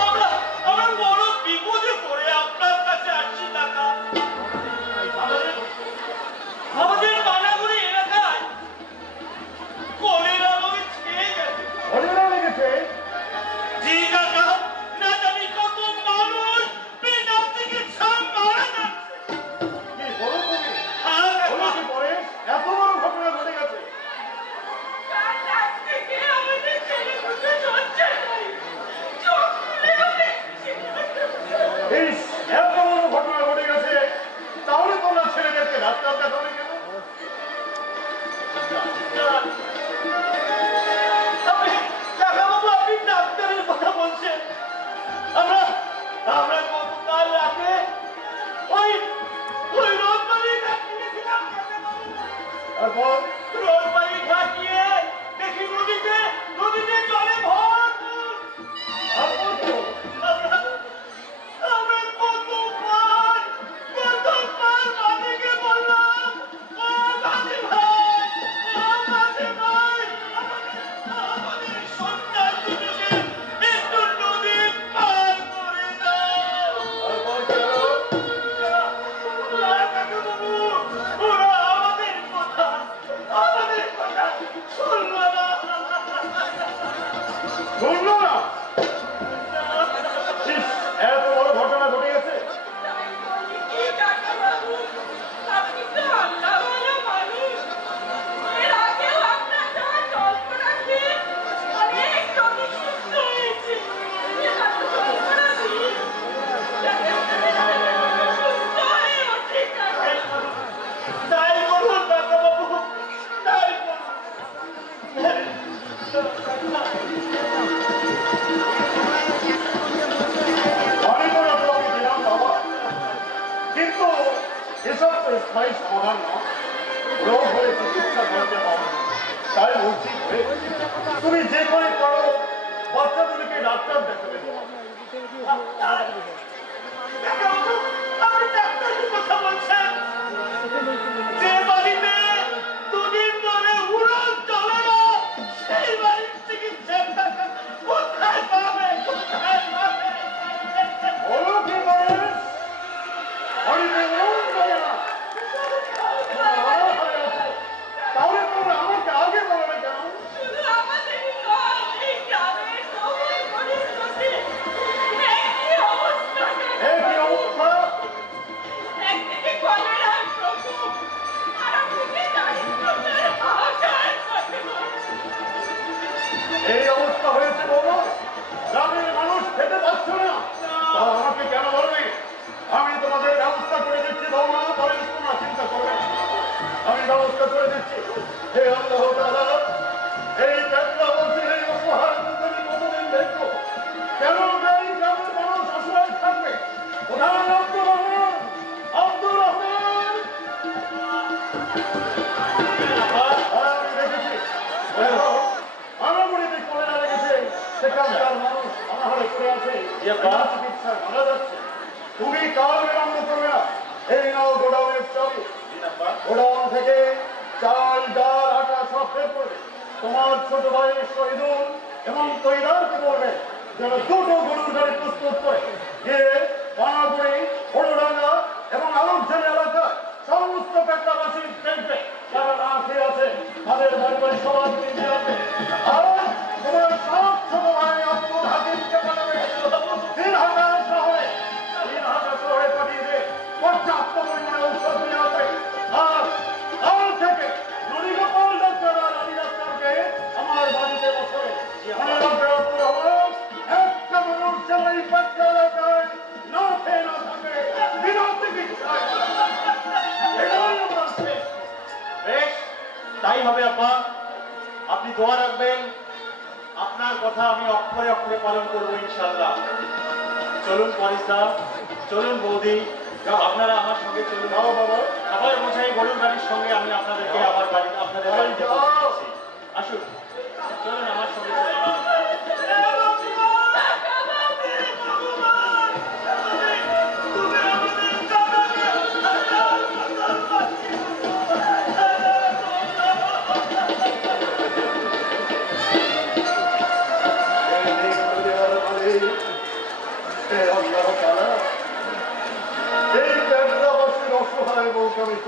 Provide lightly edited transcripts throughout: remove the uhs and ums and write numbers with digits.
আমরা বড় বিপদে পড়ে আপনার কাছে আসছি কাকা। আমাদের বানাগুড়ি এলাকায় কলেরা রোগে ছেয়ে গেছে। কলেরা লেগেছে? জি কাকা, না জানি কত মানুষ পেটার থেকে ছাপ মারা যাচ্ছে। কি বলো তুমি? হ্যাঁ কাকা। কি পরে এত বড় ঘটনা ঘটে গেছে? কাল রাত থেকে আমাদের ছেলে বুঝে চলছে নাই, চোখ খুলেও দেখছি না। ইস, এত বড় ঘটনা ঘটে গেছে, তাহলে তোমরা ছেলেদেরকে ডাক্তার দেখাবে কেন? আপনি ডাক্তারের কথা বলছেন? আমরা গতকাল রাতে ওই রোদবাড়ি ঘাট গিয়েছিলাম। তারপর রোদবাড়ি ঘাট গিয়ে দেখি নদীতে জলে ভরপুর। তারপর তো আমরা কতবার মাঝিকে বললাম, ও মাঝি ভাই, আমাদের সন্তান দুটোকে একটু নদী পার করে দাও। তারপর কি হলো? কাকাবাবু, ওরা আমাদের কথা শুনলো না। শুনলো না? ইস, এত বড় ঘটনা ঘটে গেছে। কি কাকাবাবু, আপনি তো আল্লাহ ভালো মানুষ। এর আগেও আপনার দেওয়া জল্পনা খেয়ে অনেক রোগী সুস্থ হয়েছে। এত জল্পনা দিয়ে সুস্থ হয়ে ওঠে কাকাবাবু। তাই বলুন কাকাবাবু, তাই বলুন। আমি তো না তোমাকে দিলাম বাবা, কিন্তু এসব তো স্থায়ী সমাধান না। রোগ হয়ে চিকিৎসা করতে হবে, তাই বলছি তুমি যে করে করো বাচ্চাগুলিকে ডাক্তার দেখাবে। কাকাবাবু, আপনি ডাক্তারের কথা বলছেন? যে বাড়িতে দুদিন ধরে উড়ন চলে না, সেই বাড়ির চিকিৎসার টাকা কোথায় পাবে? বলো কি করে বাড়িতে রোগ করে না? তাহলে তোমরা আমাকে আগে বলবে কেন? শুধু আমাদেরই নয়, এই গ্রামের সবাই পরিস্থিতি একই অবস্থা এই কি কাকাবাবু। অবস্থা? একদিকে কলেরার প্রকোপ, আর অন্যদিকে দারিদ্রতার হাহাকার কাকাবাবু। এই অবস্থা হয়েছে বলো, গ্রামের মানুষ খেতে পাচ্ছে না, তা আমাকে কেন বলবে? আমি তোমাদের ব্যবস্থা করে দিচ্ছি বৌমা, পরে তোমরা চিন্তা করবে না। আমি ব্যবস্থা করে দিচ্ছি। হে আল্লাহ তাআলা, এই চেষ্টা বলছি, এই উপহার তুমি কতদিন দেখবো? কেন এই গ্রামের মানুষ অসহায় থাকবে? প্রধান আব্দুর রহমান, আব্দুর রহমান, আমি দেখেছি আনামুড়িতে কলেরা লেগেছে, সেখানকার মানুষ অনাহারে পড়ে আছে, বিনা চিকিৎসায় মারা যাচ্ছে। তুমি কাল বিলম্ব করবে না, এই নাও গোডাউনের চাবি। গোডাউন থেকে চাল, ডাল, আটা সব বের করবে। তোমার ছোট ভাই শহীদুল এবং তৈদারকে বলবে যেন দুটো গরুর গাড়ি প্রস্তুত করে গিয়ে পানাগুড়ি, হলুডাঙ্গা এবং আলোকঝানি এলাকায় সমস্ত পেট্টাবাসীর দেখবে যারা না খেয়ে আছে, তাদের বাড়ি বাড়ি সবার দিয়ে আসবে। আর তোমার সব ছোট ভাই আব্দুল হাকিমকে পাঠাবে দিনহাটা শহরে পাঠিয়ে দিয়ে পর্যাপ্ত পরিমাণে ঔষধ নিয়ে আসবে। আর কাল থেকে নদীগোপাল ডাক্তার আর আলী ডাক্তারকে আমার বাড়িতে বসাবে। মনে রাখবে আব্দুর রহমান, একটা মানুষ যেন এই পাট্টা এলাকায় না খেয়ে না থাকে, বিনা চিকিৎসায়। এটাই আমার শেষ। বেশ, তাই হবে আব্বা। আপনি দোয়া রাখবেন, আপনার কথা আমি অক্ষরে অক্ষরে পালন করবো ইনশাআল্লাহ। চলুন পরিস্তা, চলুন বৌদি, আপনারা আমার সঙ্গে চলুন। যাও বাবা, আবার বোঝাই গরুর গাড়ির সঙ্গে আমি আপনাদেরকে আমার বাড়িতে আপনাদের বাড়িতে পৌঁছে দিচ্ছি। আসুন, চলুন আমার সঙ্গে চলুন।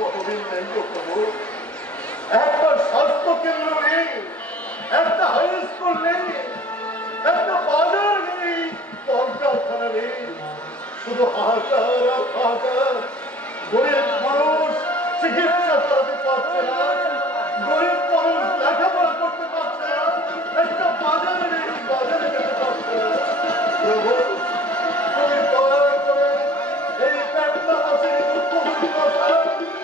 কতদিন নেই গো প্রভু। একটা স্বাস্থ্য কেন্দ্র নেই, একটা হাই স্কুল নেই, একটা বাজার নেই, কলকারখানা নেই, শুধু হাহাকার আর হাহাকার। গরিব মানুষ চিকিৎসা করাতে পারছে না, গরিব মানুষ লেখাপড়া করতে পারছে না, একটা বাজারে নেই, বাজারে যেতে পারছে না। প্রভু, তুমি দয়া করে এই পেটলাবাসীর দুঃখের কথা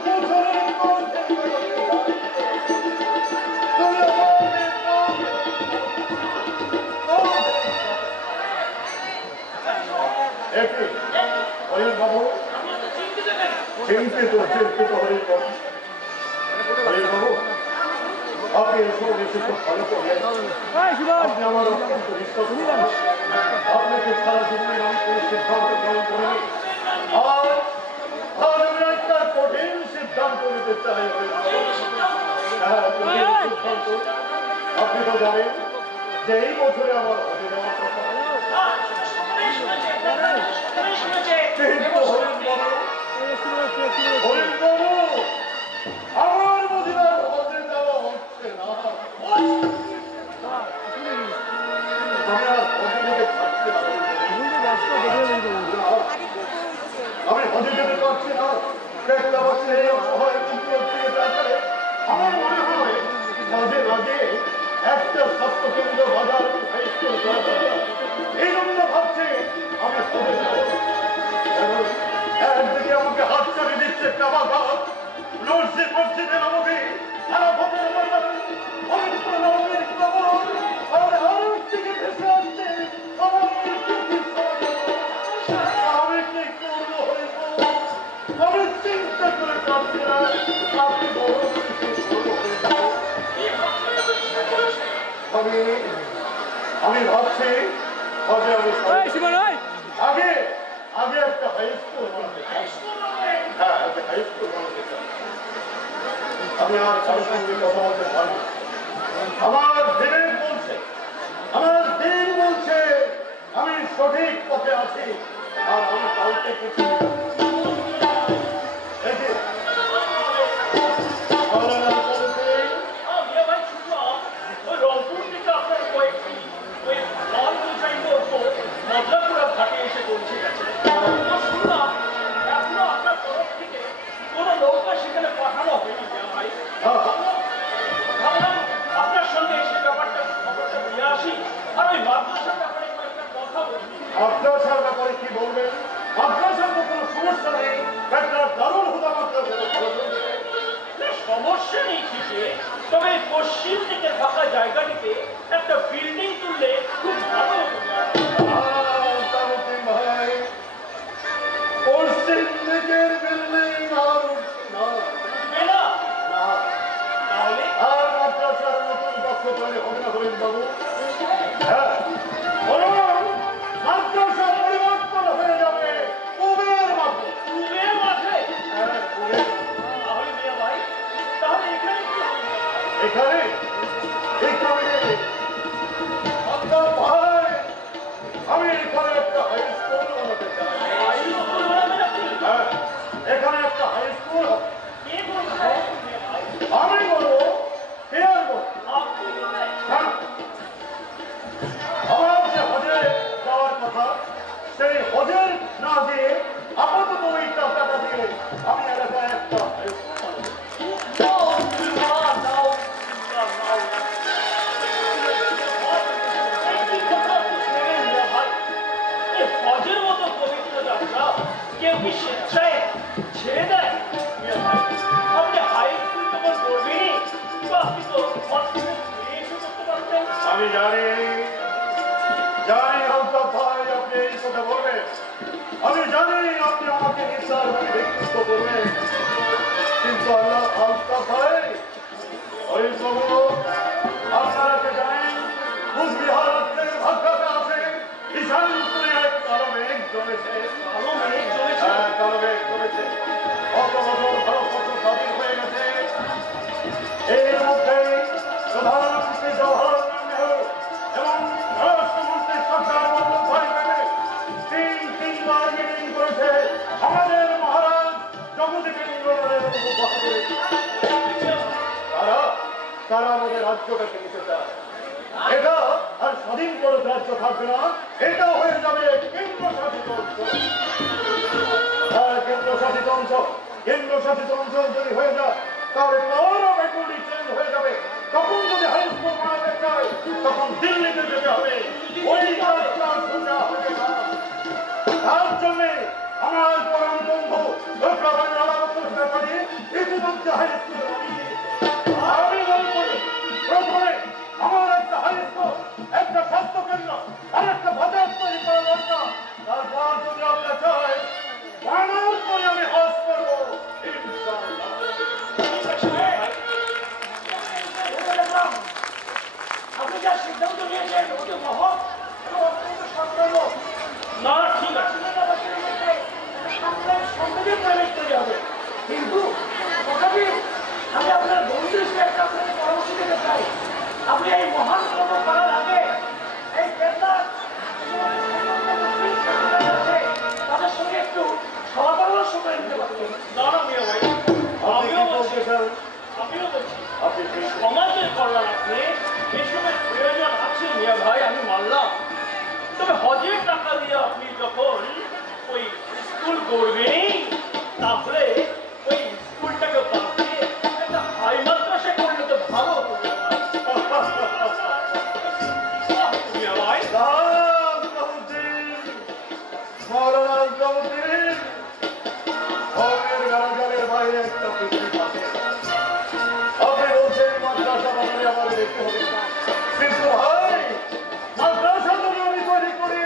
মুছনের মধ্যে তুমি আমাদের একই হরিণ বাবু, চিন্তিত চিন্তিত হরিণ বাবু। হরিণ বাবু, আপনি এসব এসে খুব ভালো করলেন। আপনি আমার অত্যন্ত বিশ্বাস করেন। আপনাকে সারা জীবনের আমি কোনো সিদ্ধান্ত গ্রহণ করিনি। আজ আমি একটা কঠিন সিদ্ধান্ত নিতে চাই। হ্যাঁ, কঠিন সিদ্ধান্ত। আপনি তো জানেন যে এই বছরে আমার হজে যাওয়ার কথা। কিন্তু হরিণ বাবু, আমার মদিনার হজে যাওয়া হচ্ছে না। আমি আর হজে যেতে পারছি না। আমি হজে যেতে পারছি না। পেটলাবাসীর এই অসহায় দুঃখের দিকে তাকালে আমার মনে হয় হজের আগে একটা স্বাস্থ্য কেন্দ্র, বাজার, হাই স্কুল করা দরকার। এই জন্য ভাবছি আমি হজে যাবো। একদিকে আমাকে হাত চালিয়ে দিচ্ছে কাবাঘাট, মসজিদে নববী, আরাফাতের ময়দান, পবিত্র নববীর কবর, আর আরেকদিকে ভেসে আসছে আমার মৃত্যুর সমাগম। আমি কি করবো হরিণ বাবু? আমি চিন্তা করে পারছি না। আপনি বলুন কি করবো হরিণ বাবু? আমি ভাবছি হজে আমি আগে আগে একটা হাই স্কুল বানাতে চাই। হ্যাঁ, একটা হাই স্কুল বানাতে চাই। আমি আর কারোর সঙ্গে কথা বলতে পারি না। আমার দিন বলছে আমি সঠিক পথে আছি, আর আমি কাউকে কিছু মাদ্রাসার ব্যাপারে কি বলবেন? মাদ্রাসার তো কোনো সমস্যা নেই, একটা দারুণ হুদা মাদ্রাসা সমস্যা নেই ঠিকই, তবে পশ্চিম দিকের ফাঁকা জায়গাটিতে একটা বিল্ডিং তুললে খুব ভালো হতো। ভাই, পশ্চিম দিকের বিল্ডিং আর না তাহলে আর মাদ্রাসার নতুন কক্ষ তৈরি হবে না হরিণ বাবু। হ্যাঁ, মাদ্রাসা পরিবর্তন হয়ে যাবে কুবের মাঠে। কুবের মাঠে? হ্যাঁ, কুবের। তাহলে মিয়া ভাই, তাহলে এখানে কি হবে? এখানে ভাই, আমি এখানে একটা হাই স্কুল বানাতে চাই। হাই স্কুল বানাবেন আপনি? হ্যাঁ, এখানে একটা হাই স্কুল হবে। কে বলছে হাই স্কুল মিয়া ভাই? আমি বলবো, কে আর বলবো? আপনি বলবেন? হ্যাঁ, আমার যে হজে যাওয়ার কথা, সেই হজে না দিয়ে আপাতত ওই টাকাটা দিয়ে আমি এলাকায় একটা হাই স্কুল বানাবো। হজের মতো পবিত্র যাত্রা কেউ কি স্বেচ্ছায় ছেড়ে দেয়? আপনি হাই স্কুল যখন করবেনই, আপনি তো করতে পারতেন। আমি জানি হালকা ভাই, আপনি এই কথা বলবেন। আমি জানি আপনি আমাকে নির্দার ব্যক্তিত্ব করবেন, কিন্তু আল্লাহ হালকা ভাই, ওই বাবু, আপনারা কে জানেন কুচবিহার ভাগ্যতে আছে ঈশান উত্তরে এক কালো মেঘ জমেছে। কালো মেঘ জমেছে? হ্যাঁ, কালো মেঘ জমেছে। কত বছর ভারতবর্ষ স্বাধীন হয়ে গেছে। এর মধ্যে প্রধানমন্ত্রী জওহরলাল নেহরু এবং স্বরাষ্ট্রমন্ত্রী সরকার বল্লভভাই প্যাটেল তিনবার মিটিং করেছে। আমাদের মহারাজ জগদীপ ইন্দ্রের রেখে দিতে চায়। এটা আর স্বাধীন করে রাজ্য থাকবে না, এটা হয়ে যাবে কেন্দ্রশাসিত অঞ্চল। হ্যাঁ, কেন্দ্রশাসিত অঞ্চল। কেন্দ্রশাসিত অঞ্চল যদি হয়ে যায় তাহলে পাওয়ার অফ অ্যাটর্নি চেঞ্জ হয়ে যাবে। তখন যদি হাই স্কুল বানাতে চায় তখন দিল্লিতে যেতে হবে, ওই কাজটা সোজা হবে না। তার জন্য আমার পরম বন্ধু লোকরাবাড়ি আলাদা ব্যাপারে ইতিমধ্যে হাই স্কুল আমি মনে করি প্রথমে আমার একটা হাই স্কুল, একটা স্বাস্থ্য কেন্দ্র আর একটা বাজার তৈরি করা দরকার। তারপর যদি আমরা চাই বানানোর পরে আমি হজ করবো ইনশাআল্লাহ। আপনি যা সিদ্ধান্ত নিয়েছেন ওটি মহৎ এবং অত্যন্ত সত্যবাদী। না ঠিক আছে, সম্পদের প্রাইভেট তৈরি হবে, কিন্তু তথাপি আমি আপনার বন্ধু হিসেবে একটা আপনাকে পরামর্শ দিতে চাই। আপনি এই মহান কর্ম করার আগে এই কেন্দ্র তাদের সঙ্গে একটু সভা পরামর্শ করে নিতে পারতেন। না না মিয়া ভাই, আমিও বলছি আপনি সমাজের কল্যাণার্থে এসবের প্রয়োজন আছে মিয়া ভাই, আমি মানলাম। তবে হজের টাকা দিয়ে আপনি যখন ওই স্কুল করবেন তাহলে ওই স্কুলটাকে পাশে একটা হাই মাদ্রাসা করলে তো ভালো হতো মিয়া ভাই। বাইরে একটা পৃথিবী আছে। আপনি বলছেন মাদ্রাসা বানালে আমার দেখতে হবে, কিন্তু ভাই মাদ্রাসা যদি আমি তৈরি করি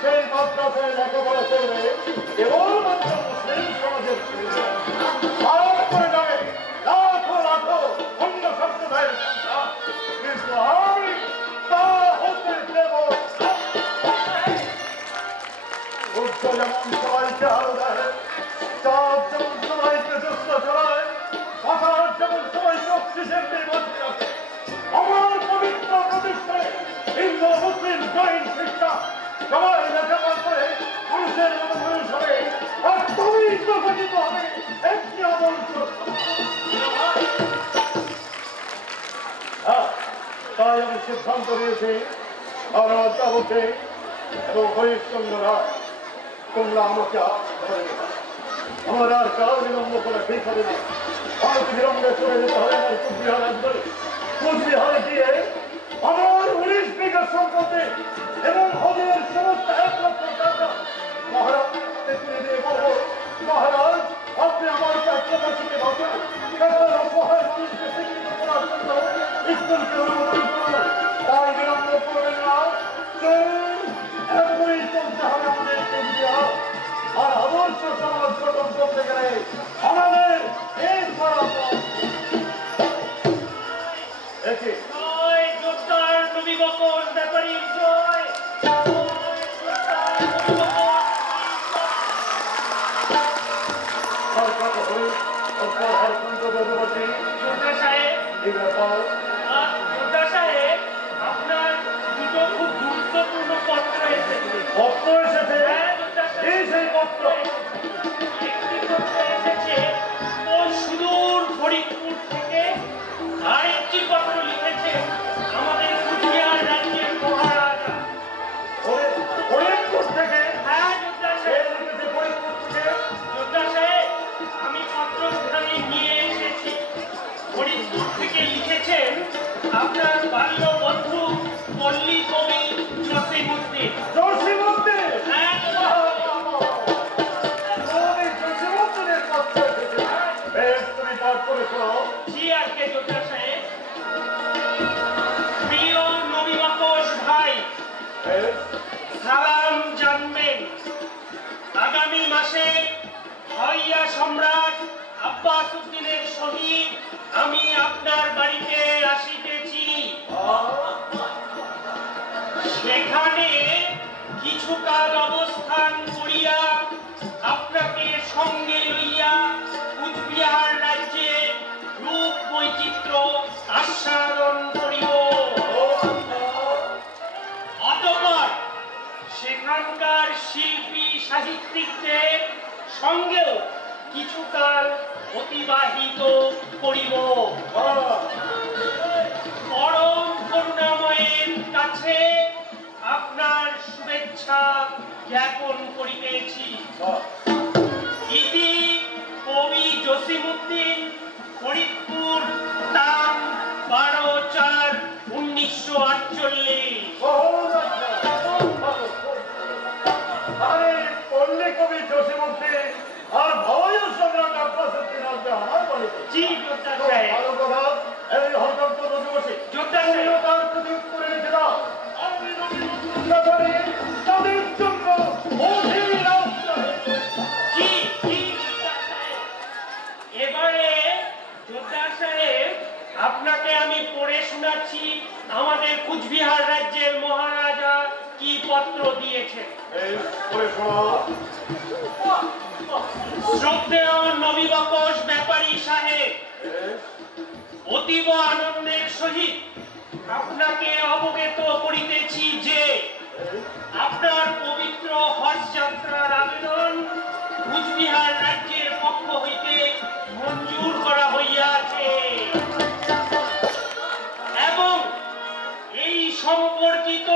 সেই মাদ্রাসায় লেখাপড়া করবে কেবলমাত্র মুসলিম সমাজের ছেলেরা। ভারত করে যাবে লাখো লাখো অন্য সম্প্রদায়ের সংখ্যা, কিন্তু আমি তা হতে দেব না। বুদ্ধ যেমন সবাইকে আলো দেয়, চাঁদ যেমন সবাইকে যুক্ত চালায়, পাতার যেমন সবাইকে অক্সিজেন দিয়ে বাঁচিয়ে রাখে, আমার পবিত্র প্রতিষ্ঠানে হিন্দু মুসলিম জৈন খ্রিস্টান সবাই লেখাপড়া করে মানুষের মতো মানুষ হবে, আর তুমি প্রকাশিত হবে একটি আদর্শ। তাই আমি সিদ্ধান্ত নিয়েছি আমার যাবতে এবং হরিশ্চন্দ্র রায় তোমরা আমাকে ধরে দেবে। আমার আর কাল বিলম্ব করে ঠিক হবে না। ভারত বিলম্বে চলে যেতে হবে আমার কুচবিহার আসবে। কুচবিহারে গিয়ে আমার 19 বিঘা সম্পত্তি এবং হজের সমস্ত 1 লক্ষ টাকা মহারাজকে তুলে দিয়ে বলবো, মহারাজ আপনি আমার কাছাকাছিকে বাঁচান, অসহায় মানুষকে শিক্ষিত করার জন্য স্কুলকে অনুমোদন করুন। তাই বিলম্ব করবেন না, এখনই চলতে হবে আমাদের কুচবিহার। আর আদর্শ সমাজ গঠন করতে গেলে আমাদের এই ফলাফল একে জয় যোদ্ধার নবী বকর ব্যাপারী জয়। সরকার হয়ে সরকার হরকুণ্ড বেদবতী যোদ্ধা সাহেব, এই ব্যাপার যোদ্ধা সাহেব, আপনার দুটো খুব গুরুত্বপূর্ণ পত্র এসেছে। পত্র এসেছে। হ্যাঁ, যোদ্ধা সাহেব। এই সেই পত্র। একটি পত্র এসেছে ওই সুদূর ফরিদপুর থেকে, আরেকটি পত্র লিখেছে আমাদের কুচবিহার রাজ্যের মহারাজা। ফরিদপুর থেকে। হ্যাঁ যোদ্ধা সাহেব। লিখেছে ফরিদপুর থেকে। যোদ্ধা সাহেব, আমি পত্রখানি নিয়ে এসেছি। ফরিদপুর থেকে লিখেছেন আপনার বাল্য বন্ধু পল্লী কবি জসিমউদ্দিন। জসিমউদ্দিন। হ্যাঁ যোদ্ধা সাহেব। জসিমউদ্দিনের পত্র এসেছে। বেশ, তুমি পাঠ করে শোনাও। জি আজকে যোদ্ধা সাহেব। প্রিয় নবী বকশ ভাই, বেশ, সালাম জানবেন, আগামী মাসে হইয়া সম্রাট আব্বাস উদ্দিনের সহিত আমি আপনার বাড়িতে আসিতেছি। সেখানে কিছুকাল অবস্থান করিয়া আপনাকে সঙ্গে লইয়া কুচবিহার রাজ্যে রূপ বৈচিত্র্য আস্বাদন করিব। অতঃপর সেখানকার শিল্পী সাহিত্যিকদের সঙ্গেও কিছুকাল অতিবাহিত করিব। বড় আমাদের কুচবিহার রাজ্যের মহারাজা কি পত্র দিয়েছেন। এই করে শোনাও। শ্রদ্ধেয় নবীবকশ ব্যাপারী সাহেব, বেশ, অতীব আনন্দের সহিত আপনাকে অবগত করিতেছি যে আপনার পবিত্র হজ যাত্রার আবেদন কুচবিহার রাজ্যের পক্ষ হইতে মঞ্জুর করা হইয়াছে এবং এই সম্পর্কিত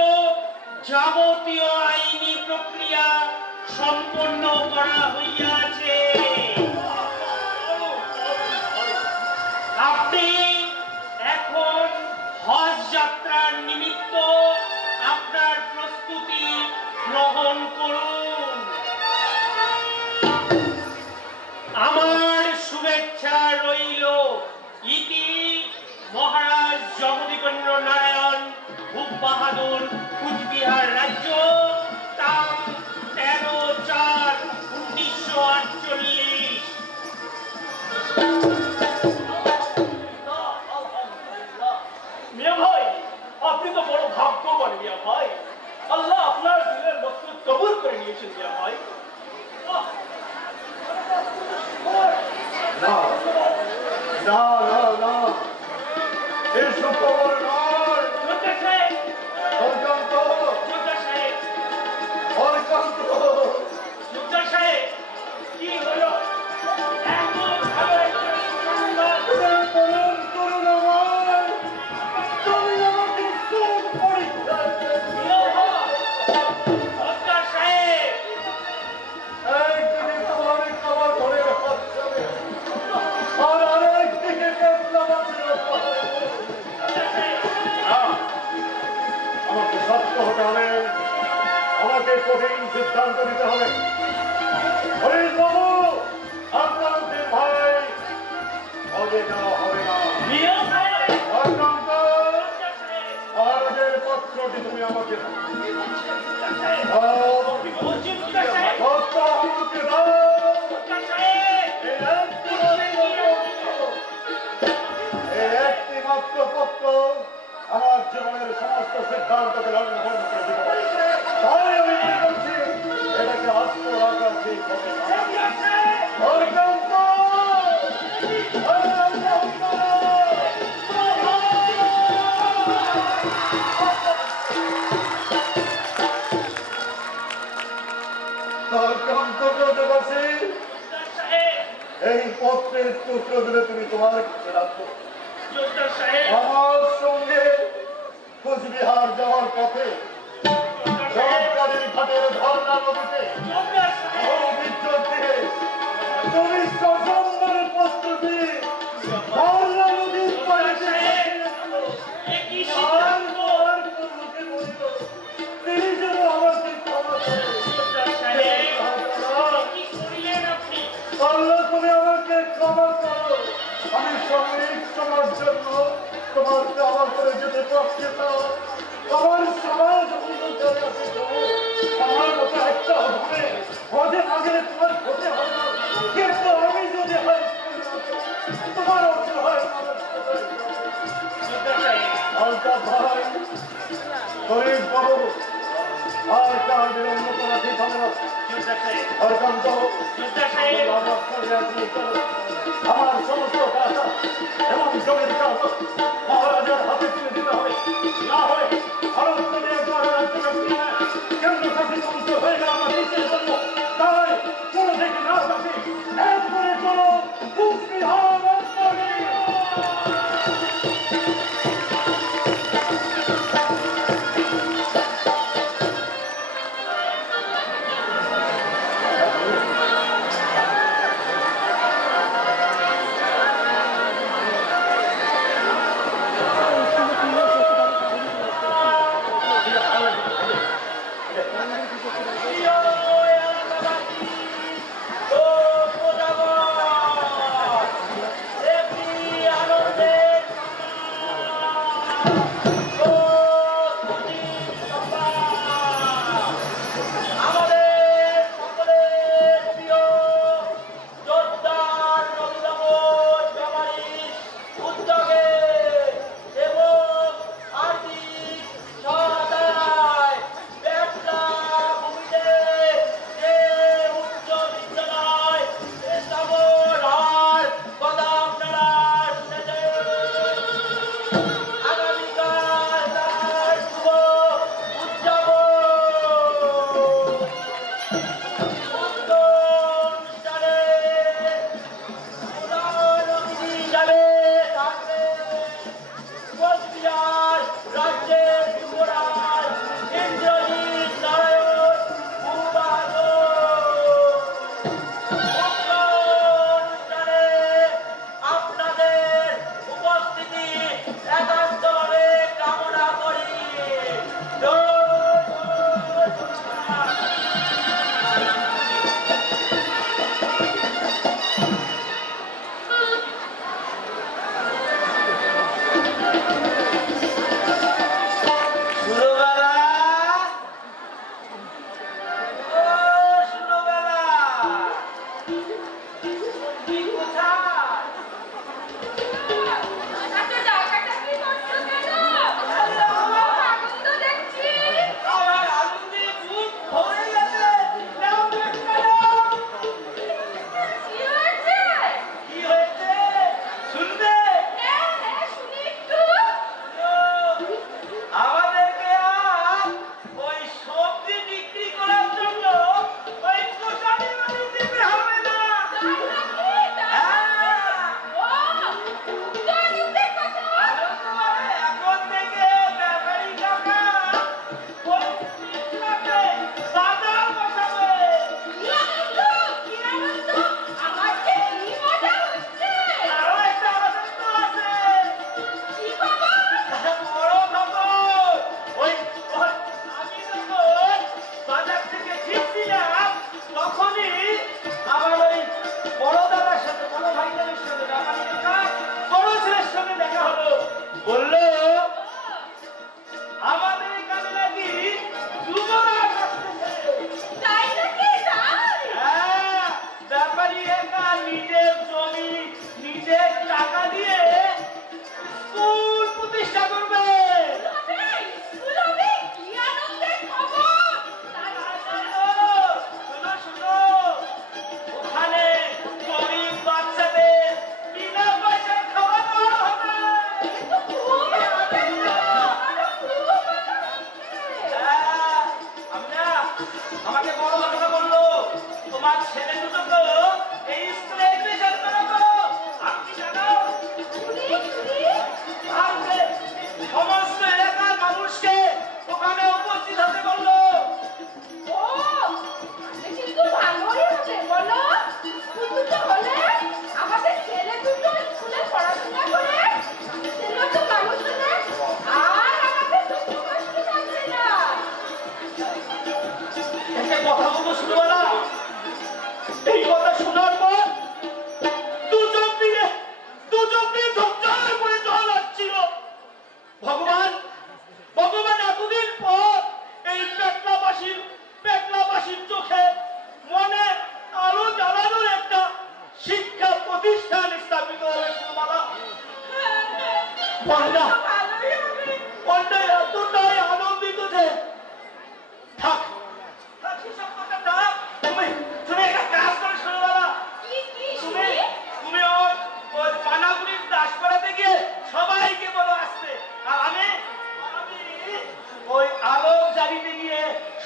যাবতীয় আইনি প্রক্রিয়া সম্পন্ন করা হইয়াছে। আপনি এখন হজ যাত্রার নিমিত্ত আপনার প্রস্তুতি গ্রহণ করুন। আমার শুভেচ্ছা রইল। ইতি মহারাজ জগদীপেন্দ্র নারায়ণ ভূপ বাহাদুর, কুচবিহার রাজ্য, তাম 13/4/1948। মিয়া ভাই, আপনি তো বড় ভাগ্যবান মিয়া ভাই। আল্লাহ আপনার দিলের মকসুদ কবুল করে নিয়েছেন মিয়া ভাই। না না না না, এই সুখবর নয়। যোদ্ধা সাহেব, হরকান্ত, যোদ্ধা সাহেব, হরকান্ত, যোদ্ধা সাহেব, কি হলো? এমন ভালো একটা সংবাদ। করুন করুন আমার, তুমি আমাকে কোন পরীক্ষা মিয়া ভাই, যোদ্ধা সাহেব, একদিকে তোমার খাবার ধরে রাখছে আর আরেকদিকে কেবলা বাঁচিয়ে যোদ্ধা সাহেব, আমাকে সত্য হতে হবে, আমাকে কঠিন সিদ্ধান্ত নিতে হবে। হরিশ বাবু, আপনাদের ভাই হবে না, হবে না। মিয়া ভাই, অত্যন্ত যোদ্ধা সাহেব, আজের পত্রটি তুমি আমাকে দাও। যোদ্ধা সাহেব, দাও। কি বলছেন যোদ্ধা সাহেব? পত্র আমাকে দাও। যোদ্ধা সাহেব, এই একটি মাত্র পত্র আমার জীবনের সমস্ত সিদ্ধান্তকে লগ্ন করে দিতে পারে। তাই আমি মনে করছি এটাকে আস্ত রাখা ঠিক হবে না। যোদ্ধা সাহেব, অত্যন্ত যোদ্ধা সাহেব, এই পত্রের টুকরো দিলে তুমি তোমার কাছে রাখো। যোদ্ধা সাহেব, আমার সঙ্গে কুচবিহার যাওয়ার পথে যোদ্ধা সাহেব, সরকারি ঘাটের ধর্ণা নদীতে যোদ্ধা সাহেব, বিদ্যুৎ দিয়ে তুমি সসম্মানের পত্র দিয়ে ধর্ণা নদীর পানিতে ভাসিয়েছো। একই আর সিদ্ধান্ত। আর প্রভুকে বলিল, তিনি যেন আমাকে ক্ষমা করেন। যোদ্ধা সাহেব, কি করিলেন আপনি? আল্লাহ, তুমি আমাকে ক্ষমা করো। আমি সাময়িক সময়ের জন্য তোমার দেওয়া করে যেতে পারছি না। আমার সমাজ অন্ধকারে আছে প্রভু। আমার মতো একটা হবে হজে না গেলে তোমার ক্ষতি হবে না। কিন্তু আমি যদি হয় তোমার অর্থ হয় আমার সবাই। যোদ্ধা সাহেব, আলতা ভাই, গরিব বাবু, আর কার বিলম্ব করা ঠিক হবে না। যোদ্ধা সাহেব, আর কান্ত, যোদ্ধা সাহেব, আমার সমস্ত টাকা এবং জমির কাগজ মহারাজার হাতে তুলে দিতে হবে। না হয় ভারত থেকে মহারাজকে কেন্দ্র শাসিত অঞ্চল হয়ে গেলে আমরা নিশ্চিত করবো। তাই কোনো থেকে না থাকি একবারে কোনো কুচবিহার অঞ্চলে।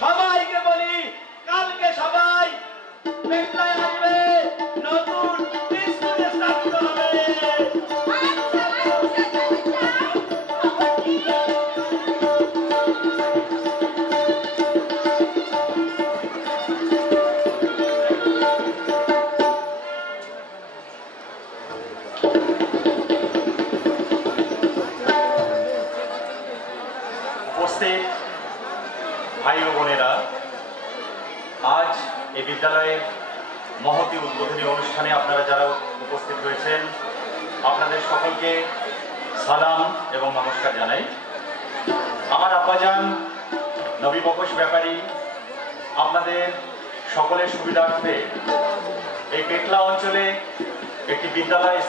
সবাইকে বলি কালকে সবাই মেঘলায় আসবে, নতুন স্কুল স্থাপিত হবে। উপস্থিত ভাই ও বোনেরা, আজ এই বিদ্যালয়ের মহতী উদ্বোধনী অনুষ্ঠানে আপনারা যারা উপস্থিত হয়েছেন, আপনাদের সকলকে সালাম এবং নমস্কার জানাই। আমার আব্বাজান নবী বকশ ব্যাপারী আপনাদের সকলের সুবিধার্থে এই পেটলা অঞ্চলে একটি বিদ্যালয়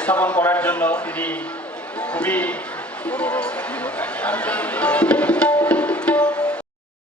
স্থাপন করার জন্য তিনি খুবই